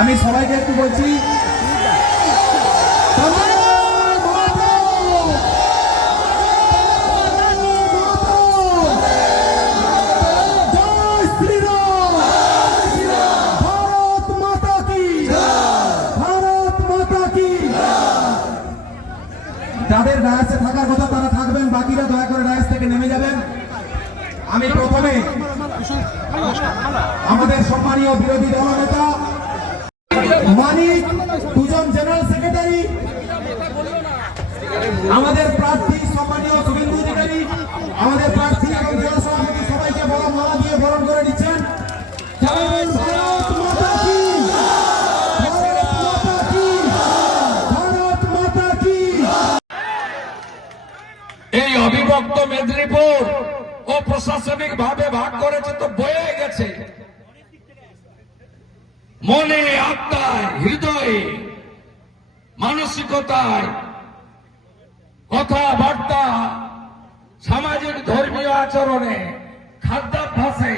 আমি সবাইকে একটু বলছি যাদের ডায়াসে থাকার কথা তারা থাকবেন, বাকিরা দয়া করে ডায়াস থেকে নেমে যাবেন। আমি প্রথমে আমাদের সম্মানীয় বিরোধী দলনেতা মানিক, দুজন জেনারেল সেক্রেটারি, আমাদের প্রার্থী সম্মানীয় শুভেন্দু অধিকারী, আমাদের প্রার্থী এবং জেলা সভাপতি সবাইকে বড় মালা দিয়ে বরণ করে নিচ্ছেন। এই অবিভক্ত মেদিনীপুর ও প্রশাসনিক ভাবে ভাগ করেছে তো বয়ে গেছে, মনে, আত্মায়, হৃদয়ে, মানসিকতায়, কথাবার্তা, সামাজিক ধর্মীয় আচরণে, খাদ্যাভ্যাসে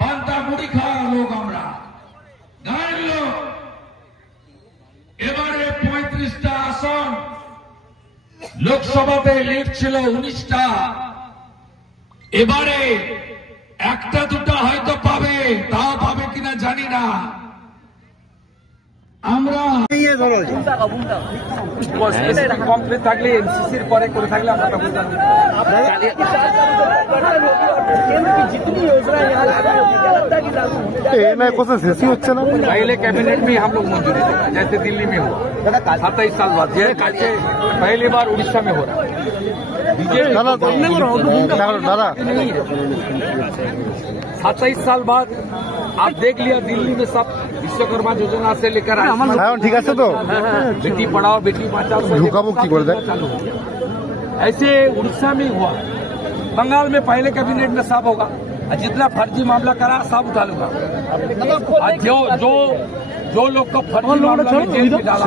পান্তা মুড়ি খাওয়া লোক আমরা, গায়ের লোক। এবারে 35টা আসন, লোকসভাতে লিড ছিল 19টা, এবারে একটা দুটা হয়তো পাবে, তাও পাবে কিনা জানি না। আমরা কমপ্লিট থাকলে এমসিসির পরে করে থাকলে আমরা होच्छे ना। पहले कैबिनेट में हम लोग मंजूरी देगा, जैसे दिल्ली में हो 27 साल बाद, जैसे पहली बार उड़ीसा में हो रहा है। दादा 27 साल बाद आप देख लिया दिल्ली में सब विश्वकर्मा योजना से लेकर ठीक है तो बेटी पढ़ाओ बेटी बचाओ चालू हो गया। ऐसे उड़ीसा में हुआ, बंगाल में पहले कैबिनेट में सब होगा, जितना फर्जी मामला करा सब उठा लूंगा। जो लोग को फर्जी मामला में जेल में डाला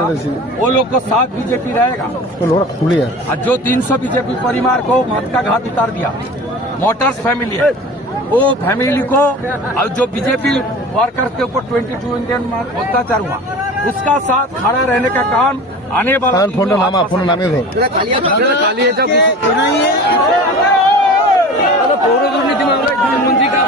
वो लोग को साथ बीजेपी रहेगा। और जो 300 बीजेपी परिवार को मत का घात उतार दिया, मोटर्स फैमिली है, वो फैमिली को, और जो बीजेपी वर्कर्स के ऊपर 22 इंडियन अत्याचार हुआ, उसका साथ खड़ा रहने का काम आने वाला फोन नामे पौर दुर्नीति मामला मंत्री का